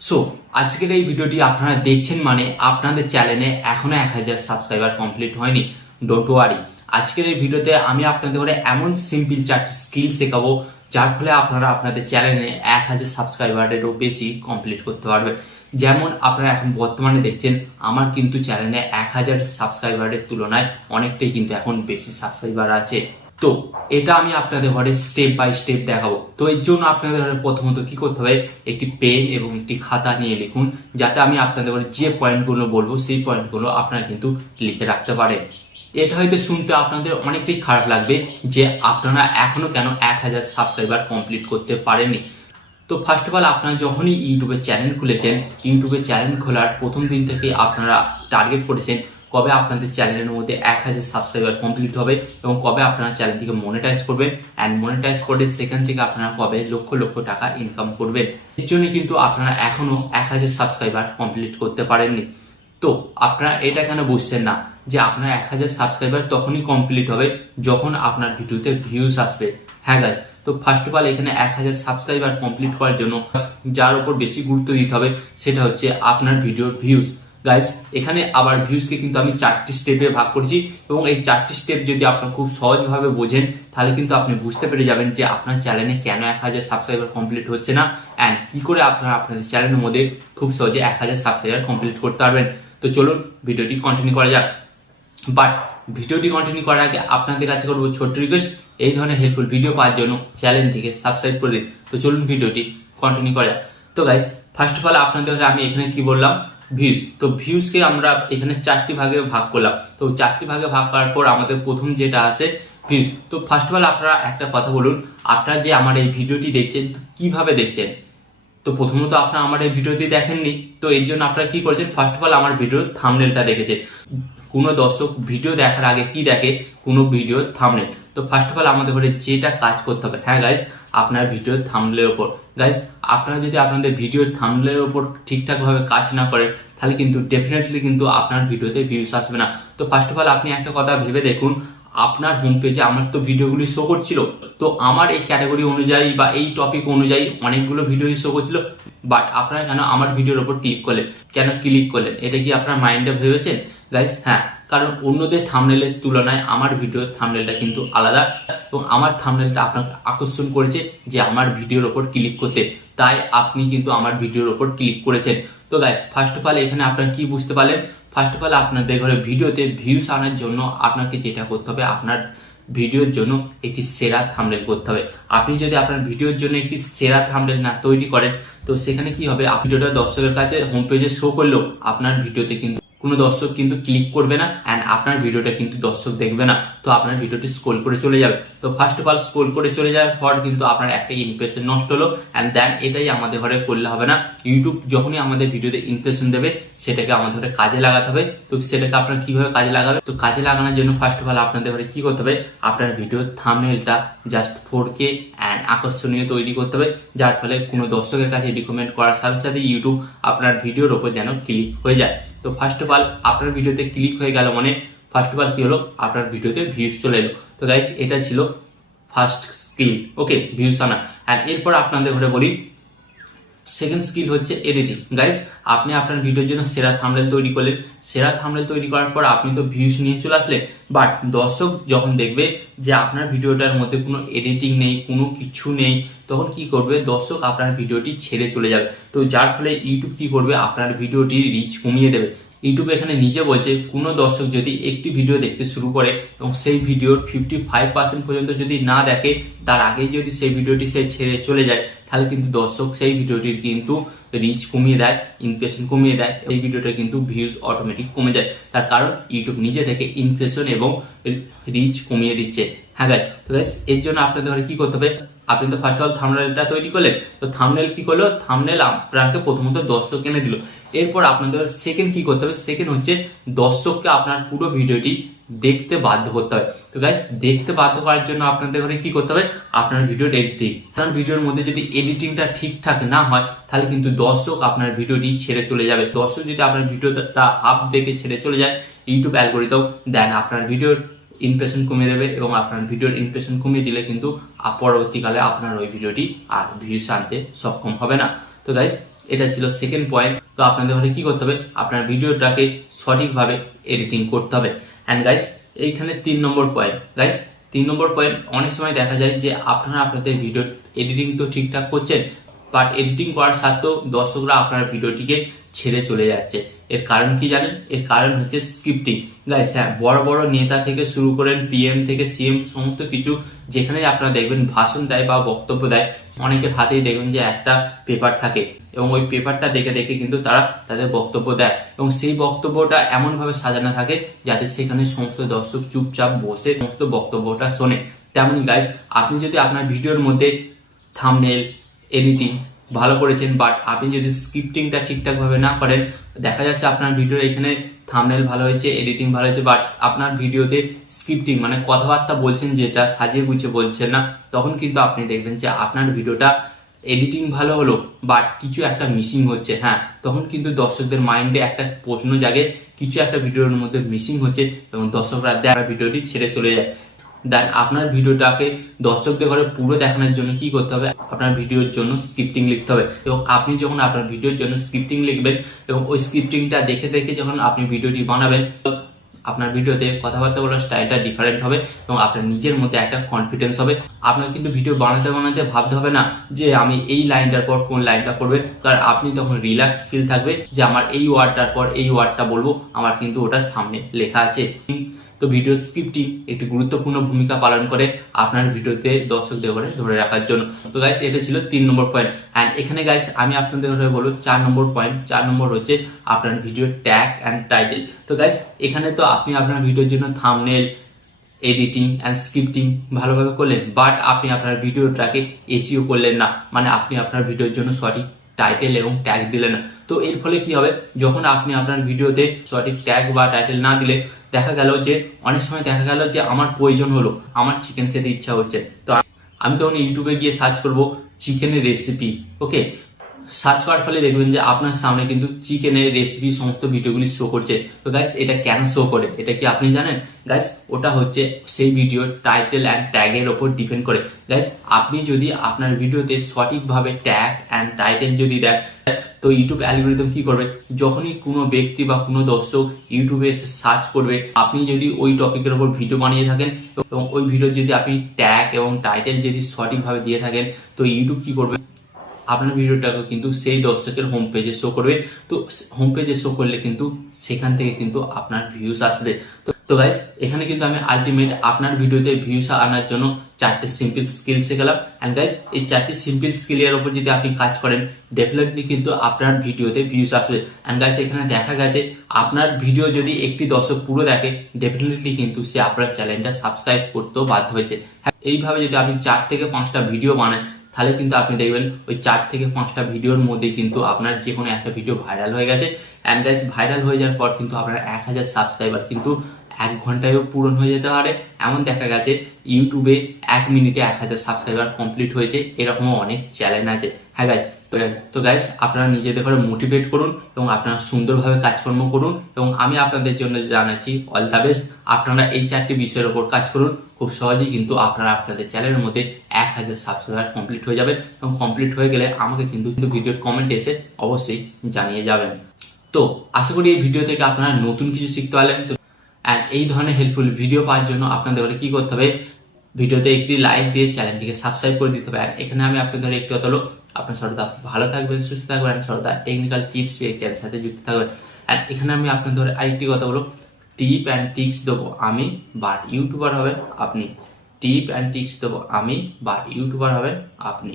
So আজকের এই ভিডিওটি আপনারা দেখছেন মানে আপনাদের চ্যানেলে এখনো 1000 সাবস্ক্রাইবার কমপ্লিট হয়নি। ডোন্ট ওয়ারি, আজকের এই ভিডিওতে আমি আপনাদের করে এমন সিম্পল 4টি স্কিল শেখাবো যার ফলে আপনারা আপনাদের চ্যানেলে 1000 সাবস্ক্রাইবারেরও বেশি কমপ্লিট করতে পারবেন। যেমন আপনারা এখন বর্তমানে দেখছেন আমার কিন্তু চ্যানেলে 1000 সাবস্ক্রাইবারের তুলনায় অনেকটাই কিন্তু এখন বেশি সাবস্ক্রাইবার আছে। তো এটা আমি আপনাদের ঘরে স্টেপ বাই স্টেপ দেখাবো। তো এর জন্য আপনাদের ঘরে প্রথমত কি করতে হবে, একটি পেন এবং একটি খাতা নিয়ে লিখুন, যাতে আমি আপনাদের ঘরে যে পয়েন্টগুলো বলবো সেই পয়েন্টগুলো আপনারা কিন্তু লিখে রাখতে পারেন। এটা হয়তো শুনতে আপনাদের অনেকটাই খারাপ লাগবে যে আপনারা এখনো কেন 1000 সাবস্ক্রাইবার কমপ্লিট করতে পারেননি। তো ফার্স্ট অফ অল আপনারা যখনই ইউটিউবে চ্যানেল খুলেছেন, ইউটিউবে চ্যানেল খোলার প্রথম দিন থেকে আপনারা টার্গেট করেছেন কবে আপনাদের চ্যানেলের মধ্যে 1000 সাবস্ক্রাইবার কমপ্লিট হবে এবং কবে আপনারা চ্যানেলটিকে মনিটাইজ করবেন, অ্যান্ড মনিটাইজ করে সেখান থেকে আপনারা কবে লক্ষ লক্ষ টাকা ইনকাম করবেন। এর জন্য কিন্তু আপনারা এখনো 1000 সাবস্ক্রাইবার কমপ্লিট করতে পারেননি। তো আপনারা এটা কেন বুঝছেন না যে আপনার 1000 সাবস্ক্রাইবার তখনই কমপ্লিট হবে যখন আপনার ভিডিওতে ভিউজ আসবে। হ্যাঁ গাইস, তো ফার্স্ট অফ অল এখানে 1000 সাবস্ক্রাইবার কমপ্লিট করার জন্য যার উপর বেশি গুরুত্ব দিতে হবে সেটা হচ্ছে আপনার ভিডিওর ভিউজ। গাইস, এখানে আবার ভিউজকে কিন্তু আমি 4টি স্টেপে ভাগ করেছি এবং এই 4টি স্টেপ যদি আপনারা খুব সহজভাবে বোঝেন তাহলে কিন্তু আপনি বুঝতে পেরে যাবেন যে আপনার চ্যানেলে কেন 1000 সাবস্ক্রাইবার কমপ্লিট হচ্ছে না, অ্যান্ড কি করে আপনারা আপনাদের চ্যানেলের মধ্যে খুব সহজে 1000 সাবস্ক্রাইবার কমপ্লিট করতে পারবেন। তো চলুন ভিডিওটি কন্টিনিউ করা যাক। বাট ভিডিওটি কন্টিনিউ করার আগে আপনাদের কাছে করবো ছোট্ট রিকোয়েস্ট, এই ধরনের হেল্পফুল ভিডিও পাওয়ার জন্য চ্যানেলটিকে সাবস্ক্রাইব করে দিন। তো চলুন ভিডিওটি কন্টিনিউ করা যাক। তো গাইস, ফার্স্ট অফ অল আপনাদের আমি এখানে কি বললাম, ভিউজ। তো ভিউজকে আমরা এখানে 4টি ভাগে ভাগ করলাম। তো 4টি ভাগে ভাগ করার পর আমাদের প্রথম যেটা আছে ভিউজ। তো ফার্স্ট অফ অল আপনারা একটা কথা বলুন, আপনারা যে আমার এই ভিডিওটি দেখছেন কিভাবে দেখছেন? তো প্রথমত আপনারা আমার এই ভিডিওটি দেখেননি, তো এর জন্য আপনারা কি করেছেন, ফার্স্ট অফ অল আমার ভিডিওর থাম্বনেলটা দেখেছেন। কোনো দর্শক ভিডিও দেখার আগে কি দেখে, কোনো ভিডিওর থাম্বনেল। তো ফার্স্ট অফ অল আমাদের ঘরে যেটা কাজ করতে হবে, হ্যাঁ গাইস, আপনার ভিডিওর থাম্বনেলের উপর। গাইস, আপনারা যদি আপনাদের ভিডিওর থাম্বনেলের উপর ঠিকঠাকভাবে কাজ না করেন তাহলে কিন্তু ডেফিনেটলি কিন্তু আপনার ভিডিওতে ভিউজ আসবে না। তো ফার্স্ট অফ অল আপনি একটা কথা ভেবে দেখুন, আপনার হোম পেজে আমার তো ভিডিওগুলি শো করছিল, তো আমার এই ক্যাটাগরি অনুযায়ী বা এই টপিক অনুযায়ী অনেকগুলো ভিডিও শো করছিল, বাট আপনারা কেন আমার ভিডিওর উপর ক্লিক করলেন? কেন ক্লিক করলেন? এটা কি আপনার মাইন্ডে ভেবেছেন গাইস? হ্যাঁ, কারণ অন্যদের থাম্বনেলের তুলনায় আমার ভিডিওর থাম্বনেলটা কিন্তু আলাদা এবং আমার থাম্বনেলটা আপনাকে আকর্ষণ করেছে যে আমার ভিডিওর ওপর ক্লিক করতে, তাই আপনি কিন্তু আমার ভিডিওর ওপর ক্লিক করেছেন। তো গাইস, ফার্স্ট অফ অল এখানে আপনারা কি বুঝতে পারলেন? ফার্স্ট অফ অল আপনাদের ঘরে ভিডিওতে ভিউজ আনার জন্য আপনাকে যেটা করতে হবে, আপনার ভিডিওর জন্য একটি সেরা থাম্বনেল করতে হবে। আপনি যদি আপনার ভিডিওর জন্য একটি সেরা থাম্বনেল না তৈরি করেন তো সেখানে কি হবে, ভিডিওটা দর্শকের কাছে হোম পেজে শো করলেও আপনার ভিডিওতে কিন্তু কোনো দর্শক কিন্তু ক্লিক করবে না, অ্যান্ড আপনার ভিডিওটা কিন্তু দর্শক দেখবে না। তো আপনার ভিডিওটি স্ক্রল করে চলে যাবে। তো ফার্স্ট অফ অল স্ক্রল করে চলে যাওয়ার পর কিন্তু আপনার একটা ইমপ্রেশন নষ্ট হলো, অ্যান্ড দেন এটাই আমাদের ঘরে করলে হবে না। ইউটিউব যখনই আমাদের ভিডিওতে ইমপ্রেশন দেবে সেটাকে আমাদের ঘরে কাজে লাগাতে হবে। তো সেটাকে আপনারা কিভাবে কাজে লাগাবেন? তো কাজে লাগানোর জন্য ফার্স্ট অফ অল আপনাদের ঘরে কি করতে হবে, আপনার ভিডিওর থাম্বনেলটা জাস্ট 4K অ্যান্ড আকর্ষণীয় তৈরি করতে হবে, যার ফলে কোনো দর্শকের কাছে রিকমেন্ড করার সাথে সাথে ইউটিউব আপনার ভিডিওর ওপর যেন ক্লিক হয়ে যায়। তো ফার্স্ট অফ অল আপনার ভিডিওতে ক্লিক হয়ে গেল মানে ফার্স্ট অফ অল কি হলো, আপনার ভিডিওতে ভিউজ চলে এলো। তো গাইস, এটা ছিল ফার্স্ট স্কিল, ওকে, ভিউজ আনা। অ্যান্ড এরপর আপনাদের ঘরে বলি সেকেন্ড স্কিল হচ্ছে এডিটিং। গাইস, আপনি আপনার ভিডিওর জন্য সেরা থাম্বনেল তৈরি করলেন, সেরা থাম্বনেল তৈরি করার পর আপনি তো ভিউজ নিয়ে চলে আসলেন, বাট দর্শক যখন দেখবে যে আপনার ভিডিওটার মধ্যে কোনো এডিটিং নেই, কোনো কিছু নেই, তখন কি করবে, দর্শক আপনার ভিডিওটি ছেড়ে চলে যাবে। তো যার ফলে ইউটিউব কি করবে, আপনার ভিডিওটি রিচ কমিয়ে দেবে। ইউটিউব এখানে নিজে বলছে কোনো দর্শক যদি একটি ভিডিও দেখতে শুরু করে এবং সেই ভিডিওর 55% পর্যন্ত যদি না দেখে, তার আগেই যদি সেই ভিডিওটি সে ছেড়ে চলে যায়, তাহলে কিন্তু দর্শক সেই ভিডিওটির কিন্তু রিচ কমিয়ে দেয়, ইমপ্রেশন কমিয়ে দেয়, এই ভিডিওটা কিন্তু ভিউজ অটোমেটিক কমে যায়। তার কারণ ইউটিউব নিজে থেকে ইমপ্রেশন এবং রিচ কমিয়ে দিচ্ছে। হ্যাঁ গাইস, তো গাইস এর জন্য আপনাদের কি করতে হবে, আপনি তো ফার্স্ট অফ অল থাম্বনেলটা তৈরি করলেন। তো থাম্বনেল কি করলো, থাম্বনেল আপনাকে প্রথমত দর্শক এনে দিল। এরপর আপনাদের সেকেন্ড কি করতে হবে, সেকেন্ড হচ্ছে দর্শককে আপনার পুরো ভিডিওটি দেখতে বাধ্য করতে হবে। তো গাইস, দেখতে বাধ্য করার জন্য আপনাদের ঘরে কি করতে হবে, আপনার ভিডিওর এডিটিং। আপনার ভিডিওর মধ্যে যদি এডিটিংটা ঠিকঠাক না হয় তাহলে কিন্তু দর্শক আপনার ভিডিওটি ছেড়ে চলে যাবে। দর্শক যদি আপনার ভিডিওটা হাফ দেখে ছেড়ে চলে যায়, ইউটিউব অ্যালগরিদম দেন আপনার ভিডিওর ইমপ্রেশন কমিয়ে দেবে, এবং আপনার ভিডিওর ইমপ্রেশন কমিয়ে দিলে কিন্তু পরবর্তীকালে আপনার ওই ভিডিওটি আর ভিউজ আনতে সক্ষম হবে না। তো গাইস, এটা ছিল সেকেন্ড পয়েন্ট। তো আপনাদের ঘরে কি করতে হবে, আপনার ভিডিওটাকে সঠিকভাবে এডিটিং করতে হবে। অ্যান্ড গাইস এইখানে 3 নম্বর পয়েন্ট, গাইস 3 নম্বর পয়েন্ট, অনেক সময় দেখা যায় যে আপনারা আপনাদের ভিডিও এডিটিং তো ঠিকঠাক করছেন, বাট এডিটিং করার সাথেও দর্শকরা আপনার ভিডিওটিকে ছেড়ে চলে যাচ্ছে। এর কারণ কি জানেন? এর কারণ হচ্ছে স্ক্রিপ্টিং। গাইস হ্যাঁ, বড় বড় নেতা থেকে শুরু করেন পিএম থেকে সিএম সমস্ত কিছু যেখানে আপনারা দেখবেন ভাষণ দেয় বা বক্তব্য দেয়, অনেকের হাতেই দেখবেন যে একটা পেপার থাকে এবং ওই পেপারটা দেখে দেখে কিন্তু তারা তাদের বক্তব্য দেয় এবং সেই বক্তব্যটা এমন ভাবে সাজানো থাকে যাতে সেখানে সমস্ত দর্শক চুপচাপ বসে সমস্ত বক্তব্যটা শোনে। তেমনি গাইস আপনি যদি আপনার ভিডিওর মধ্যে থাম্বনেল এডিটিং ভালো করেছেন, বাট আপনি যদি স্ক্রিপ্টিংটা ঠিকঠাক ভাবে না করেন, দেখা যাচ্ছে আপনার ভিডিওর এখানে থাম্বনেল ভালো হয়েছে, এডিটিং ভালো হয়েছে, বাট আপনার ভিডিওতে স্ক্রিপ্টিং মানে কথাবার্তা বলছেন যেটা সাজিয়ে গুছিয়ে বলছেন না, তখন কিন্তু আপনি দেখবেন যে আপনার ভিডিওটা এডিটিং ভালো হলো বাট কিছু একটা মিসিং হচ্ছে। হ্যাঁ, তখন কিন্তু দর্শকদের মাইন্ডে একটা প্রশ্ন জাগে, কিছু একটা ভিডিওর মধ্যে মিসিং হচ্ছে এবং দর্শকরা ভিডিওটি ছেড়ে চলে যায়। দেন আপনার ভিডিওটাকে দর্শকদের ঘরে পুরো দেখানোর জন্য কি করতে হবে, আপনার ভিডিওর জন্য স্ক্রিপ্টিং লিখতে হবে এবং আপনি যখন আপনার ভিডিওর জন্য স্ক্রিপ্টিং লিখবেন এবং ওই স্ক্রিপ্টিংটা দেখে দেখে যখন আপনি ভিডিওটি বানাবেন, আপনার ভিডিওতে কথাবার্তা বলার স্টাইলটা ডিফারেন্ট হবে এবং আপনার নিজের মধ্যে একটা কনফিডেন্স হবে। আপনার কিন্তু ভিডিও বানাতে বানাতে ভাবতে হবে না যে আমি এই লাইনটার পর কোন লাইনটা করবে, কারণ আপনি তখন রিল্যাক্স ফিল থাকবে যে আমার এই ওয়ার্ডটার পর এই ওয়ার্ডটা বলবো, আমার কিন্তু ওটা সামনে লেখা আছে। তো ভিডিও স্ক্রিপ্টিং একটি গুরুত্বপূর্ণ ভূমিকা পালন করে আপনার ভিডিওতে দর্শকদের ঘরে ধরে রাখার জন্য। তো গাইস এটা ছিল 3 নম্বর পয়েন্ট। অ্যান্ড এখানে গাইস আমি আপনাদের ঘরে বলবো 4 নম্বর পয়েন্ট। 4 নম্বর হচ্ছে আপনার ভিডিও ট্যাগ অ্যান্ড টাইটেল। তো গাইস এখানে তো আপনি আপনার ভিডিওর জন্য থাম্বনেল এডিটিং অ্যান্ড স্ক্রিপ্টিং ভালোভাবে করলেন, বাট আপনি আপনার ভিডিওটাকে এসইও করলেন না, মানে আপনি আপনার ভিডিওর জন্য সঠিক টাইটেল এবং ট্যাগ দিলেন না। তো এর ফলে কি হবে, যখন আপনি আপনার ভিডিওতে সঠিক ট্যাগ বা টাইটেল না দিলে দেখা গেল যে অনেক সময় দেখা গেল যে আমার প্রয়োজন হলো, আমার চিকেন খেতে ইচ্ছা হচ্ছে, তো আমি তখন ইউটিউবে গিয়ে সার্চ করব চিকেনের রেসিপি। ওকে, সার্চ করার ফলে দেখবেন যে আপনার সামনে কিন্তু চিকেনের রেসিপি সমস্ত ভিডিওগুলি শো করছে। তো গাইস এটা কেন শো করে, এটা কি আপনি জানেন? গাইস ওটা হচ্ছে সেই ভিডিওর টাইটেল অ্যান্ড ট্যাগের ওপর ডিপেন্ড করে। গাইস আপনি যদি আপনার ভিডিওতে সঠিকভাবে ট্যাগ অ্যান্ড টাইটেল যদি দেন, তো ইউটিউব অ্যালগরিদম কি করবে, যখনই কোনো ব্যক্তি বা কোনো দর্শক ইউটিউবে এসে সার্চ করবে, আপনি যদি ওই টপিকের উপর ভিডিও বানিয়ে থাকেন এবং ওই ভিডিও যদি আপনি ট্যাগ এবং টাইটেল যদি সঠিকভাবে দিয়ে থাকেন, তো ইউটিউব কি করবে, আপনার ভিডিওটাকে কিন্তু সেই দর্শকের হোম পেজে শো করবে। তো হোম পেজে শো করলে কিন্তু সেখান থেকে কিন্তু আপনার ভিউজ আসবে। তো গাইস এখানে কিন্তু আমি আলটিমেট আপনার ভিডিওতে ভিউজ আনার জন্য 4টে সিম্পল স্কিল শেখালাম। এন্ড গাইস এই 4টে সিম্পল স্কিলের উপর যদি আপনি কাজ করেন, ডেফিনেটলি কিন্তু আপনার ভিডিওতে ভিউজ আসবে। এন্ড গাইস এখানে দেখা গেছে আপনার ভিডিও যদি একটি দর্শক পুরো দেখে, ডেফিনেটলি কিন্তু সে আপনার চ্যানেলটা সাবস্ক্রাইব করতেও বাধ্য হয়েছে। এইভাবে যদি আপনি 4 থেকে 5টা ভিডিও বানান, তাহলে কিন্তু আপনি দেখবেন ওই 4 থেকে 5টা ভিডিওর মধ্যে কিন্তু আপনার যে কোনো একটা ভিডিও ভাইরাল হয়ে গেছে। অ্যান্ড গাইস ভাইরাল হয়ে যাওয়ার পর কিন্তু আপনার 1000 সাবস্ক্রাইবার কিন্তু 1 ঘন্টায়ও পূরণ হয়ে যেতে পারে। এমন দেখা গেছে ইউটিউবে 1 মিনিটে 1000 সাবস্ক্রাইবার কমপ্লিট হয়েছে, এরকমও অনেক চ্যালেঞ্জ আছে। হ্যাঁ গাইস, তো গাইস আপনারা নিজেদের করে মোটিভেট করুন এবং আপনারা সুন্দরভাবে কাজকর্ম করুন এবং আমি আপনাদের জন্য জানাচ্ছি অল দ্য বেস্ট। আপনারা এই 4টি বিষয়ের উপর কাজ করুন, খুব সহজেই কিন্তু আপনারা আপনাদের চ্যানেলের মধ্যে 1000 সাবস্ক্রাইবার কমপ্লিট হয়ে যাবে এবং কমপ্লিট হয়ে গেলে আমাকে কিন্তু ভিডিওর কমেন্টে এসে অবশ্যই জানিয়ে যাবেন। তো আশা করি এই ভিডিও থেকে আপনারা নতুন কিছু শিখতে পারলেন। অ্যান্ড এই ধরনের হেল্পফুল ভিডিও পাওয়ার জন্য আপনাদের কি করতে হবে, ভিডিওতে একটি লাইক দিয়ে চ্যানেলটিকে সাবস্ক্রাইব করে দিতে হবে। এখানে আমি আপনাদের একটি কথা হলো, আপনার সর্বদা ভালো থাকবেন, সুস্থ থাকবেন, সর্বদা টেকনিক্যাল টিপস পেয়ে চ্যানেলের সাথে যুক্ত থাকবেন। অ্যান্ড এখানে আমি আপনাদের আরেকটি কথা বলো, টিপ অ্যান্ড টিক্স দেবো আমি, বাট ইউটিউবার হবেন আপনি। টিপ অ্যান্ড টিক্স দেবো আমি, বাট ইউটিউবার হবেন আপনি।